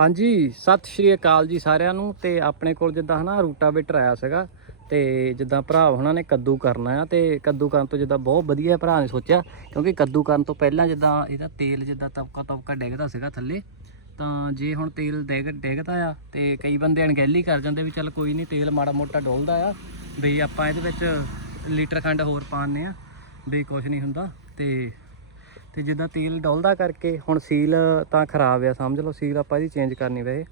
ਹਾਂਜੀ, ਸਤਿ ਸ਼੍ਰੀ ਅਕਾਲ ਜੀ ਸਾਰਿਆਂ ਨੂੰ ਤੇ ਆਪਣੇ ਕੋਲ ਜਿੱਦਾਂ ਹਨਾ ਰੂਟਾਵੇਟਰ ਆਇਆ ਸੀਗਾ ਤੇ ਜਿੱਦਾਂ ਭਰਾ ਉਹਨਾਂ ਨੇ ਕੱਦੂ ਕਰਨਾ ਆ ਤੇ ਕੱਦੂ ਕਰਨ ਤੋਂ ਜਿੱਦਾਂ ਬਹੁਤ ਵਧੀਆ ਭਰਾ ਨੇ ਸੋਚਿਆ, ਕਿਉਂਕਿ ਕੱਦੂ ਕਰਨ ਤੋਂ ਪਹਿਲਾਂ ਜਿੱਦਾਂ ਇਹਦਾ ਤੇਲ ਜਿੱਦਾਂ ਤਬਕਾ ਤਬਕਾ ਡਿੱਗਦਾ ਸੀਗਾ ਥੱਲੇ, ਤਾਂ ਜੇ ਹੁਣ ਤੇਲ ਡਿੱਗ, ਡਿੱਗਦਾ ਆ ਤੇ ਕਈ ਬੰਦੇ ਅਣਗਹਿਲੀ ਕਰ ਜਾਂਦੇ ਵੀ ਚੱਲ ਕੋਈ ਨਹੀਂ ਤੇਲ ਮਾੜਾ ਮੋਟਾ ਡੋਲਦਾ ਆ ਵੀ ਆਪਾਂ ਇਹਦੇ ਵਿੱਚ ਲੀਟਰ ਖੰਡ ਹੋਰ ਪਾਉਂਦੇ ਆ ਵੀ ਕੁਝ ਨਹੀਂ ਹੁੰਦਾ ਤੇ ਤੇ ਜਿੱਦਾਂ ਤੇਲ ਡੋਲਦਾ ਕਰਕੇ ਹੁਣ ਸੀਲ ਤਾਂ ਖਰਾਬ ਆ, ਸਮਝ ਲਓ ਸੀਲ ਆਪਾਂ ਇਹਦੀ ਚੇਂਜ ਕਰਨੀ ਵੇ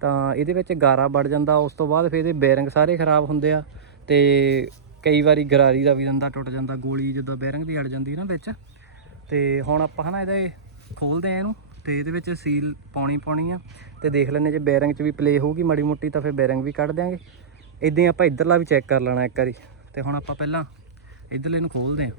ਤਾਂ ਇਹਦੇ ਵਿੱਚ ਗਾਰਾ ਵੜ ਜਾਂਦਾ, ਉਸ ਤੋਂ ਬਾਅਦ ਫਿਰ ਇਹਦੇ ਬੈਰਿੰਗ ਸਾਰੇ ਖਰਾਬ ਹੁੰਦੇ ਆ ਤੇ ਕਈ ਵਾਰੀ ਗਰਾਰੀ ਦਾ ਵੀ ਦੰਦਾ ਟੁੱਟ ਜਾਂਦਾ, ਗੋਲੀ ਜਿੱਦਾਂ ਬੈਰਿੰਗ ਦੀ ਅੜ ਜਾਂਦੀ ਨਾ ਵਿੱਚ। ਤੇ ਹੁਣ ਆਪਾਂ ਹਨਾ ਇਹਦੇ ਖੋਲਦੇ ਆ ਇਹਨੂੰ ਤੇ ਇਹਦੇ ਵਿੱਚ ਸੀਲ ਪਾਉਣੀ ਪਾਉਣੀ ਆ ਤੇ ਦੇਖ ਲੈਂਦੇ ਜੇ ਬੈਰਿੰਗ 'ਚ ਵੀ ਪਲੇ ਹੋਊਗੀ ਮਾੜੀ ਮੋਟੀ ਤਾਂ ਫਿਰ ਬੈਰਿੰਗ ਵੀ ਕੱਢ ਦਿਆਂਗੇ। ਇਦਾਂ ਹੀ ਆਪਾਂ ਇੱਧਰਲਾ ਵੀ ਚੈੱਕ ਕਰ ਲੈਣਾ ਇੱਕ ਵਾਰੀ। ਤੇ ਹੁਣ ਆਪਾਂ ਪਹਿਲਾਂ ਇੱਧਰਲੇ ਨੂੰ ਖੋਲਦੇ ਆ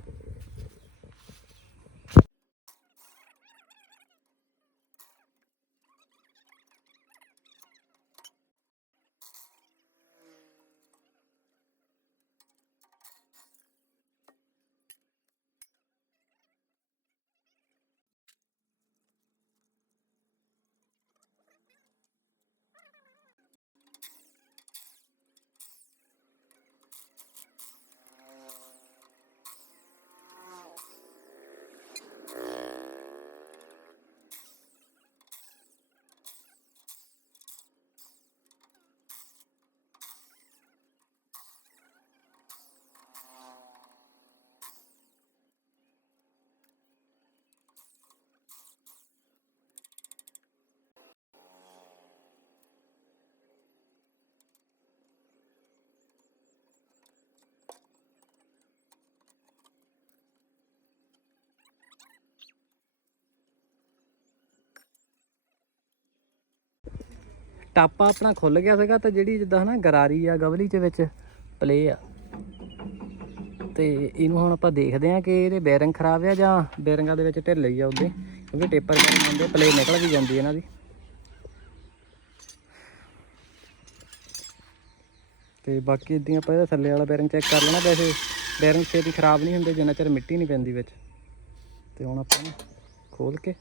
ਟਾਪਾ ਆਪਣਾ ਖੁੱਲ ਗਿਆ ਸੀਗਾ ਤਾਂ ਜਿਹੜੀ ਜਿੱਦਾਂ ਹਨਾ ਗਰਾਰੀ ਆ ਗਵਲੀ ਦੇ ਵਿੱਚ ਪਲੇ ਆ। ਤੇ ਇਹਨੂੰ ਹੁਣ ਆਪਾਂ ਦੇਖਦੇ ਆ ਕਿ ਇਹਦੇ ਬੈਰਿੰਗ ਖਰਾਬ ਆ ਜਾਂ ਬੈਰਿੰਗਾਂ ਦੇ ਵਿੱਚ ਢਿੱਲ ਹੀ ਆ ਉਹਦੇ, ਕਿਉਂਕਿ ਟੇਪਰ ਕਰਨ ਹੁੰਦੇ ਪਲੇ ਨਿਕਲ ਵੀ ਜਾਂਦੀ ਇਹਨਾਂ ਦੀ। ਤੇ ਬਾਕੀ ਇਦਾਂ ਆਪਾਂ ਇਹਦਾ ਥੱਲੇ ਵਾਲਾ ਬੈਰਿੰਗ ਚੈੱਕ ਕਰ ਲੈਣਾ, ਵੈਸੇ ਬੈਰਿੰਗ ਛੇਤੀ ਖਰਾਬ ਨਹੀਂ ਹੁੰਦੇ, ਜਿੰਨਾ ਚਿਰ ਮਿੱਟੀ ਨਹੀਂ ਪੈਂਦੀ ਵਿੱਚ। ਤੇ ਹੁਣ ਆਪਾਂ ਇਹਨੂੰ ਖੋਲ ਕੇ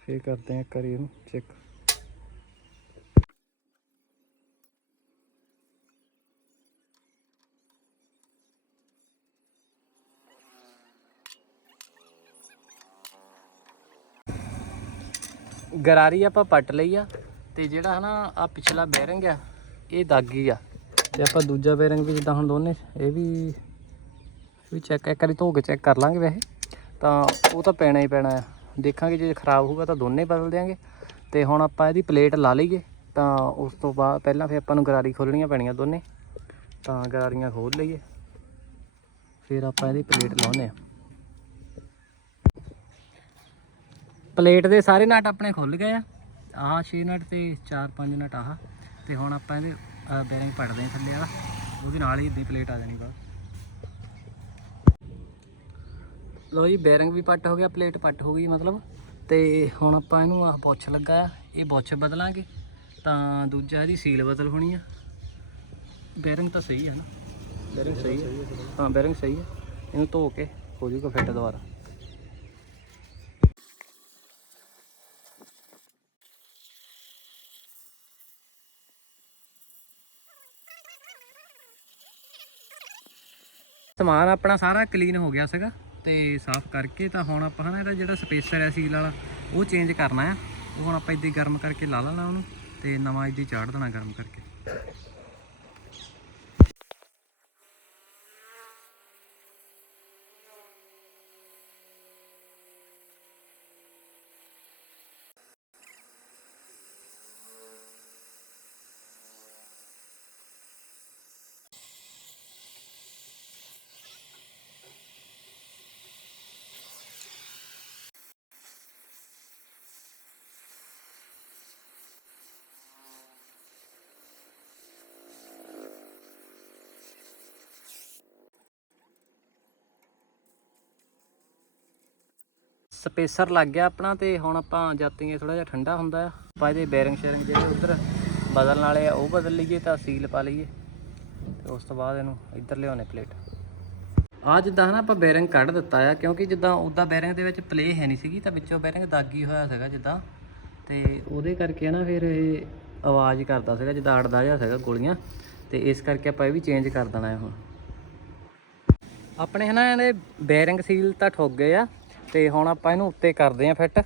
ਫੇਰ ਕਰਦੇ ਆ ਇੱਕ ਵਾਰੀ ਇਹਨੂੰ ਚੈੱਕ ਗਰਾਰੀ ਆਪਾਂ ਪੱਟ ਲਈ ਆ ਤੇ ਜਿਹੜਾ ਹਨਾ ਆ ਪਿਛਲਾ ਬੈਰਿੰਗ ਆ, ਇਹ ਦਾਗੀ ਆ। ਤੇ ਆਪਾਂ ਦੂਜਾ ਬੈਰਿੰਗ ਵੀ ਜਿੱਦਾਂ ਹੁਣ ਦੋਨੇ, ਇਹ ਵੀ ਇਹ ਵੀ ਚੈੱਕ ਇੱਕ ਵਾਰੀ ਧੋ ਕੇ ਚੈੱਕ ਕਰ ਲਾਂਗੇ ਵੈਸੇ। ਤਾਂ ਉਹ ਤਾਂ ਪੈਣਾ ਹੀ ਪੈਣਾ ਆ। ਦੇਖਾਂਗੇ ਜੇ ਖਰਾਬ ਹੋਊਗਾ ਤਾਂ ਦੋਨੇ ਬਦਲ ਦਿਆਂਗੇ। ਤੇ ਹੁਣ ਆਪਾਂ ਇਹਦੀ ਪਲੇਟ ਲਾ ਲਈਏ, ਤਾਂ ਉਸ ਤੋਂ ਬਾਅਦ ਪਹਿਲਾਂ ਫਿਰ ਆਪਾਂ ਨੂੰ ਗਰਾਰੀ ਖੋਲਣੀਆਂ ਪੈਣੀਆਂ ਦੋਨੇ। ਤਾਂ ਗਰਾਰੀਆਂ ਖੋਲ ਲਈਏ। ਫਿਰ ਆਪਾਂ ਇਹਦੀ ਪਲੇਟ ਲਾਉਨੇ ਆ। ਪਲੇਟ ਦੇ ਸਾਰੇ ਨਟ ਆਪਣੇ ਖੁੱਲ ਗਏ ਆ। ਆਹ 6 ਨਟ ਤੇ 4-5 ਨਟ ਆਹ। ਤੇ ਹੁਣ ਆਪਾਂ ਇਹਦੇ ਬੈਰਿੰਗ ਪੜਦੇ ਆ ਥੱਲੇ ਵਾਲਾ। ਉਹਦੇ ਨਾਲ ਹੀ ਇੱਦੀ ਪਲੇਟ ਆ ਜਾਣੀ ਬਸ। ਲੋ ਜੀ, ਬੈਰਿੰਗ ਵੀ ਪੱਟ ਹੋ ਗਿਆ, ਪਲੇਟ ਪੱਟ ਹੋ ਗਈ ਮਤਲਬ। ਤੇ ਹੁਣ ਆਪਾਂ ਇਹਨੂੰ ਆਹ ਬੁੱਛ ਲੱਗਾ ਆ। ਇਹ ਬੁੱਛ ਬਦਲਾਂਗੇ, ਤਾਂ ਦੂਜਾ ਇਹਦੀ ਸੀਲ ਬਦਲ ਹੋਣੀ ਆ। ਬੈਰਿੰਗ ਤਾਂ ਸਹੀ ਆ ਨਾ। ਬੈਰਿੰਗ ਸਹੀ ਹੈ ਹਾਂ, ਬੈਰਿੰਗ ਸਹੀ ਹੈ ਇਹਨੂੰ ਧੋ ਕੇ ਹੋ ਜੂਗਾ ਫਿੱਟ ਦੁਬਾਰਾ। ਸਮਾਨ ਆਪਣਾ ਸਾਰਾ ਕਲੀਨ ਹੋ ਗਿਆ ਸੀਗਾ ਤੇ ਸਾਫ਼ ਕਰਕੇ ਤਾਂ ਹੁਣ ਆਪਾਂ ਹਨਾ ਇਹਦਾ ਜਿਹੜਾ ਸਪੇਸਰ ਹੈ ਸੀਲ ਵਾਲਾ, ਉਹ ਚੇਂਜ ਕਰਨਾ ਆ ਉਹ ਹੁਣ ਆਪਾਂ ਇੱਦਾਂ ਗਰਮ ਕਰਕੇ ਲਾ ਲੈਣਾ ਉਹਨੂੰ ਤੇ ਨਵਾਂ ਇੱਦਾਂ ਚਾੜ ਦੇਣਾ ਗਰਮ ਕਰਕੇ। ਸਪੇਸਰ ਲੱਗ ਗਿਆ ਆਪਣਾ ਤੇ ਹੁਣ ਆਪਾਂ ਜਾਤੀਏ ਥੋੜਾ ਜਿਹਾ ਠੰਡਾ ਹੁੰਦਾ ਆ। ਆਪਾਂ ਇਹਦੇ ਬੈਰਿੰਗ ਸ਼ੇਰਿੰਗ ਜਿਹੜੇ ਉਧਰ ਬਦਲਣ ਵਾਲੇ ਆ, ਉਹ ਬਦਲ ਲਈਏ ਤਾਂ ਸੀਲ ਪਾ ਲਈਏ। ਤੇ ਉਸ ਤੋਂ ਬਾਅਦ ਇਹਨੂੰ ਇੱਧਰ ਲਿਆਉਣੇ ਪਲੇਟ ਆ ਜਿੱਦਾਂ ਨਾ ਆਪਾਂ ਬੈਰਿੰਗ ਕੱਢ ਦਿੱਤਾ ਆ, ਕਿਉਂਕਿ ਜਿੱਦਾਂ ਉਦਾਂ ਬੈਰਿੰਗ ਦੇ ਵਿੱਚ ਪਲੇ ਹੈ ਨਹੀਂ ਸੀਗੀ, ਤਾਂ ਵਿੱਚੋਂ ਬੈਰਿੰਗ ਦਾਗੀ ਹੋਇਆ ਸੀਗਾ ਜਿੱਦਾਂ। ਤੇ ਉਹਦੇ ਕਰਕੇ ਨਾ ਫਿਰ ਇਹ ਆਵਾਜ਼ ਕਰਦਾ ਸੀਗਾ, ਜਿੱਦਾਂ ਅੜਦਾ ਜਿਹਾ ਸੀਗਾ ਗੋਲੀਆਂ। ਤੇ ਇਸ ਕਰਕੇ ਆਪਾਂ ਇਹ ਵੀ ਚੇਂਜ ਕਰ ਦੇਣਾ ਹੈ ਹੁਣ। ਆਪਣੇ ਹਨਾ ਇਹਦੇ ਬੈਰਿੰਗ ਸੀਲ ਤਾਂ ਠੋਕ ਗਏ ਆ। ਤੇ ਹੁਣ ਆਪਾਂ ਇਹਨੂੰ ਉੱਤੇ ਕਰਦੇ ਆ ਫਿੱਟ।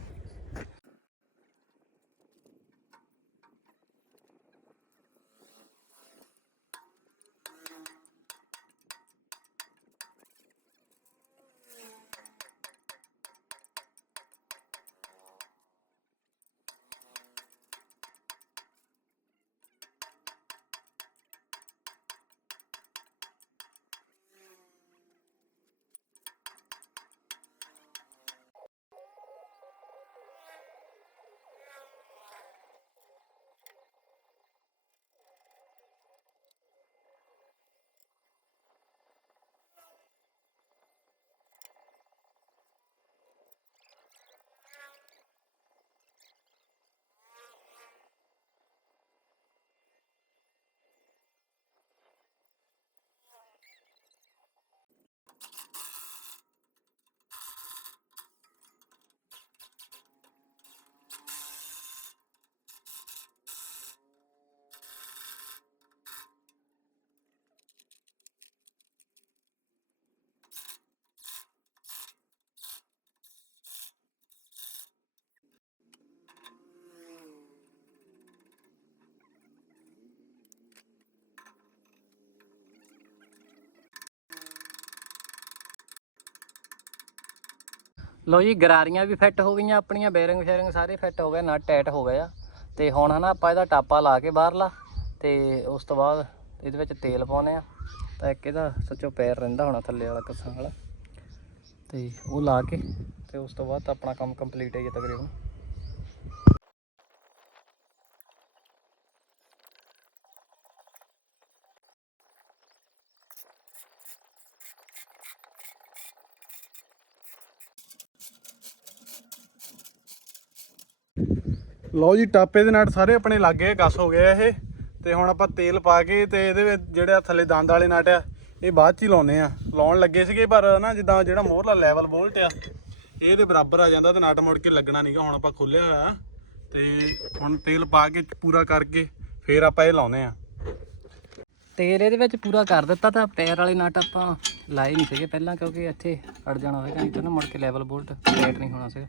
ਲੋ ਜੀ, ਗਰਾਰੀਆਂ ਵੀ ਫਿੱਟ ਹੋ ਗਈਆਂ, ਆਪਣੀਆਂ ਬੈਰਿੰਗ ਸ਼ੇਰਿੰਗ ਸਾਰੇ ਫਿੱਟ ਹੋ ਗਏ, ਨਟ ਟਾਈਟ ਹੋ ਗਏ ਆ। ਤੇ ਹੁਣ ਹਨਾ ਆਪਾਂ ਇਹਦਾ ਟਾਪਾ ਲਾ ਕੇ ਬਾਹਰਲਾ ਤੇ ਉਸ ਤੋਂ ਬਾਅਦ ਇਹਦੇ ਵਿੱਚ ਤੇਲ ਪਾਉਨੇ ਆ। ਤਾਂ ਇੱਕ ਇਹਦਾ ਸੱਚੋ ਪੈਰ ਰਹਿੰਦਾ ਹੋਣਾ ਥੱਲੇ ਵਾਲਾ ਕੱਸਾਂ ਵਾਲਾ। ਤੇ ਉਹ ਲਾ ਕੇ, ਤੇ ਉਸ ਤੋਂ ਬਾਅਦ ਤਾਂ ਆਪਣਾ ਕੰਮ ਕੰਪਲੀਟ ਹੈ ਜੀ ਤਕਰੀਬਨ। ਲਓ ਜੀ, ਟਾਪੇ ਦੇ ਨਟ ਸਾਰੇ ਆਪਣੇ ਲੱਗੇ ਕਸ ਹੋ ਗਏ ਇਹ। ਤੇ ਹੁਣ ਆਪਾਂ ਤੇਲ ਪਾ ਕੇ ਤੇ ਇਹਦੇ ਵਿੱਚ ਜਿਹੜੇ ਥੱਲੇ ਦੰਦ ਵਾਲੇ ਨਟ ਆ, ਇਹ ਬਾਅਦ ਚ ਹੀ ਲਾਉਨੇ ਆ। ਲਾਉਣ ਲੱਗੇ ਸੀਗੇ ਪਰ ਨਾ ਜਿੱਦਾਂ ਜਿਹੜਾ ਮੋਹਰਲਾ ਲੈਵਲ ਬੋਲਟ ਆ, ਇਹ ਦੇ ਬਰਾਬਰ ਆ ਜਾਂਦਾ ਤੇ ਨਟ ਮੁੜ ਕੇ ਲੱਗਣਾ ਨਹੀਂਗਾ ਹੁਣ ਆਪਾਂ ਖੋਲਿਆ ਹੋਇਆ। ਤੇ ਹੁਣ ਤੇਲ ਪਾ ਕੇ ਪੂਰਾ ਕਰਕੇ ਫੇਰ ਆਪਾਂ ਇਹ ਲਾਉਨੇ ਆ। ਤੇਲ ਇਹਦੇ ਵਿੱਚ ਪੂਰਾ ਕਰ ਦਿੱਤਾ ਤਾਂ ਪੈਰ ਵਾਲੇ ਨਟ ਆਪਾਂ ਲਾਏ ਨਹੀਂ ਸੀਗੇ ਪਹਿਲਾਂ ਕਿਉਂਕਿ ਇੱਥੇ ਅੜ ਜਾਣਾ ਹੋਵੇਗਾ ਨਹੀਂ ਤਾਂ ਨਾ ਮੁੜ ਕੇ ਲੈਵਲ ਬੋਲਟ ਟਾਈਟ ਨਹੀਂ ਹੋਣਾ ਸੀਗਾ।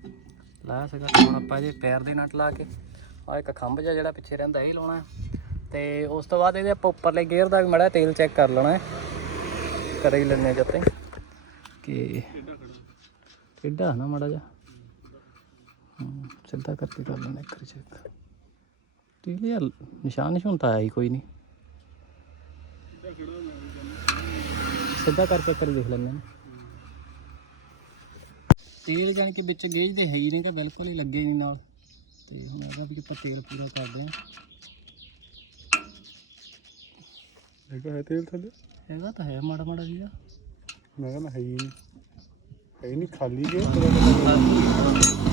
ਲਾਇਆ ਸੀਗਾ ਹੁਣ ਆਪਾਂ ਇਹਦੇ ਪੈਰ ਦੇ ਨਟ ਲਾ ਕੇ ਆ ਇੱਕ ਖੰਭ ਜਿਹਾ ਜਿਹੜਾ ਪਿੱਛੇ ਰਹਿੰਦਾ ਇਹ ਲਾਉਣਾ ਹੈ। ਤੇ ਉਸ ਤੋਂ ਬਾਅਦ ਇਹਦੇ ਆਪਾਂ ਉੱਪਰਲੇ ਗੇਅਰ ਦਾ ਵੀ ਮੜਾ ਤੇਲ ਚੈੱਕ ਕਰ ਲੈਣਾ ਹੈ। ਕਰ ਹੀ ਲੈਣੇ ਜਦ ਤਾਈਂ ਕਿ ਟੇਢਾ ਨਾ ਮੜਾ ਜਾ ਸਿੱਧਾ ਕਰਕੇ ਕਰ ਲੈਣਾ ਇੱਕ ਵਾਰੀ ਚੈੱਕ ਤੇਲ ਯਾਰ ਨਿਸ਼ਾਨ ਨਿਸ਼ਾਨ ਤਾਂ ਆਇਆ ਹੀ ਕੋਈ ਨਹੀਂ। ਸਿੱਧਾ ਕਰਕੇ ਕਰ ਦੇਖ ਲੈਂਦੇ ਤੇਲ ਜਾਣੀ ਕਿ ਵਿੱਚ ਗੇਜ ਦੇ ਹੈ ਹੀ ਨਹੀਂਗਾ ਬਿਲਕੁਲ ਹੀ ਲੱਗੇ ਨਹੀਂ ਨਾਲ। ਤੇ ਹੁਣ ਇਹਦਾ ਵੀ ਆਪਾਂ ਤੇਲ ਪੂਰਾ ਕਰਦੇ ਹਾਂ। ਹੈਗਾ ਹੈ ਤੇਲ ਥੱਲੇ? ਹੈਗਾ ਤਾਂ ਹੈ ਮਾੜਾ ਮਾੜਾ ਜੀਗਾ ਮੈਂ ਕਹਿੰਦਾ ਹੈ ਹੀ ਨਹੀਂ। ਹੈ ਹੀ ਨਹੀਂ ਖਾਲੀ ਗਏ ਓਕੇ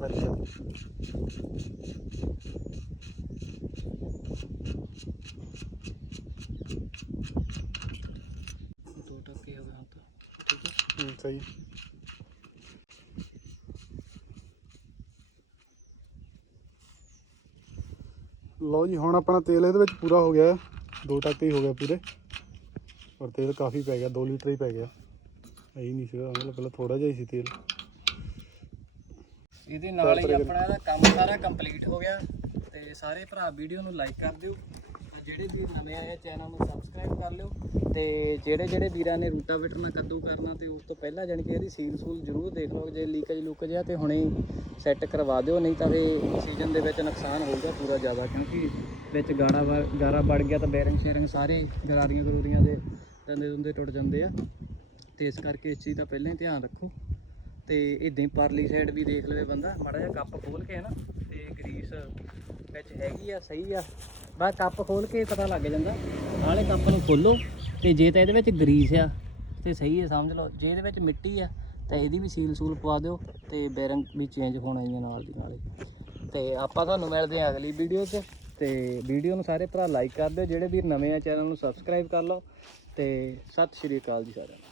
ਅੱਛਾ। ਦੋ ਟੱਕੇ ਹੋ ਗਏ ਹੁਣ ਤਾਂ ਠੀਕ ਹੈ। ਹੂੰ ਸਹੀ। ਲਓ ਜੀ ਹੁਣ ਆਪਣਾ ਤੇਲ ਇਹਦੇ ਵਿੱਚ ਪੂਰਾ ਹੋ ਗਿਆ। ਹੈ। ਦੋ ਟੱਕੇ ਹੀ ਹੋ ਗਿਆ ਪੂਰੇ। ਔਰ ਤੇਲ ਕਾਫੀ ਪੈ ਗਿਆ 2 ਲੀਟਰ ਹੀ ਪੈ ਗਿਆ। ਇਹ ਨਹੀਂ ਸੀਗਾ ਮਤਲਬ ਪਹਿਲਾਂ ਥੋੜਾ ਜਿਹਾ ਹੀ ਸੀ ਤੇਲ। ਇਹਦੇ ਨਾਲ ਹੀ ਆਪਣਾ ਇਹਦਾ ਕੰਮ ਸਾਰਾ ਕੰਪਲੀਟ ਹੋ ਗਿਆ ਤੇ ਸਾਰੇ ਭਰਾ ਵੀਡੀਓ ਨੂੰ ਲਾਈਕ ਕਰ ਦਿਓ ਜਿਹੜੇ ਵੀ ਨਵੇਂ ਆਏ ਚੈਨਲ ਨੂੰ ਸਬਸਕ੍ਰਾਈਬ ਕਰ ਲਿਓ ਤੇ ਜਿਹੜੇ ਜਿਹੜੇ ਵੀਰਾਂ ਨੇ ਰੂਟਾਵੇਟਰ ਨਾਲ ਕੱਦੂ ਕਰਨਾ ਤੇ ਉਸ ਤੋਂ ਪਹਿਲਾਂ ਜਾਣੀ ਕਿ ਇਹਦੀ ਸੀਲ ਸੂਲ ਜ਼ਰੂਰ ਦੇਖ ਲਓ ਜੇ ਲੀਕੇਜ ਲੁਕੇਜ ਆ ਤੇ ਹੁਣੇ ਸੈੱਟ ਕਰਵਾ ਦਿਓ, ਨਹੀਂ ਤਾਂ ਇਹ ਸੀਜ਼ਨ ਦੇ ਵਿੱਚ ਨੁਕਸਾਨ ਹੋਊਗਾ ਪੂਰਾ ਜ਼ਿਆਦਾ ਕਿਉਂਕਿ ਵਿੱਚ ਗਾੜਾ ਵਾ- ਗਾਰਾ ਵੜ ਗਿਆ ਤਾਂ ਬੈਰਿੰਗ ਸ਼ੇਰਿੰਗ ਸਾਰੇ ਗਰਾਰੀਆਂ ਗਰੂਰੀਆਂ ਦੇ ਦੰਦੇ ਦੁੰਦੇ ਟੁੱਟ ਜਾਂਦੇ ਆ ਤੇ ਇਸ ਕਰਕੇ ਇਸ ਚੀਜ਼ ਦਾ ਪਹਿਲਾਂ ਹੀ ਧਿਆਨ ਰੱਖੋ। ਤੇ ਇਦਾਂ ਹੀ ਪਰਲੀ ਸਾਈਡ ਵੀ ਦੇਖ ਲਵੇ ਬੰਦਾ। ਮਾੜਾ ਜਿਹਾ ਕੱਪ ਖੋਲ ਕੇ ਹੈ ਨਾ ਤੇ ਗਰੀਸ ਵਿੱਚ ਹੈਗੀ ਆ, ਸਹੀ ਆ। ਬਸ ਕੱਪ ਖੋਲ ਕੇ ਪਤਾ ਲੱਗ ਜਾਂਦਾ। ਨਾਲੇ ਕੱਪ ਨੂੰ ਖੋਲੋ, ਤੇ ਜੇ ਤਾਂ ਇਹਦੇ ਵਿੱਚ ਗਰੀਸ ਆ, ਤੇ ਸਹੀ ਹੈ ਸਮਝ ਲਓ। ਜੇ ਇਹਦੇ ਵਿੱਚ ਮਿੱਟੀ ਆ, ਤਾਂ ਇਹਦੀ ਵੀ ਸੀਲ ਸੂਲ ਪਵਾ ਦਿਓ, ਤੇ ਬੈਰਿੰਗ ਵੀ ਚੇਂਜ ਹੋਣਾ ਹੀ ਆ ਨਾਲ ਦੀ ਨਾਲੇ ਤੇ ਆਪਾਂ ਤੁਹਾਨੂੰ ਮਿਲਦੇ ਆ ਅਗਲੀ ਵੀਡੀਓ 'ਚ। ਤੇ ਵੀਡੀਓ ਨੂੰ ਸਾਰੇ ਭਰਾ ਲਾਈਕ ਕਰ ਦਿਓ। ਜਿਹੜੇ ਵੀਰ ਨਵੇਂ ਆ, ਚੈਨਲ ਨੂੰ ਸਬਸਕ੍ਰਾਈਬ ਕਰ ਲਓ। ਤੇ ਸਤਿ ਸ਼੍ਰੀ ਅਕਾਲ ਜੀ ਸਾਰਿਆਂ ਨੂੰ।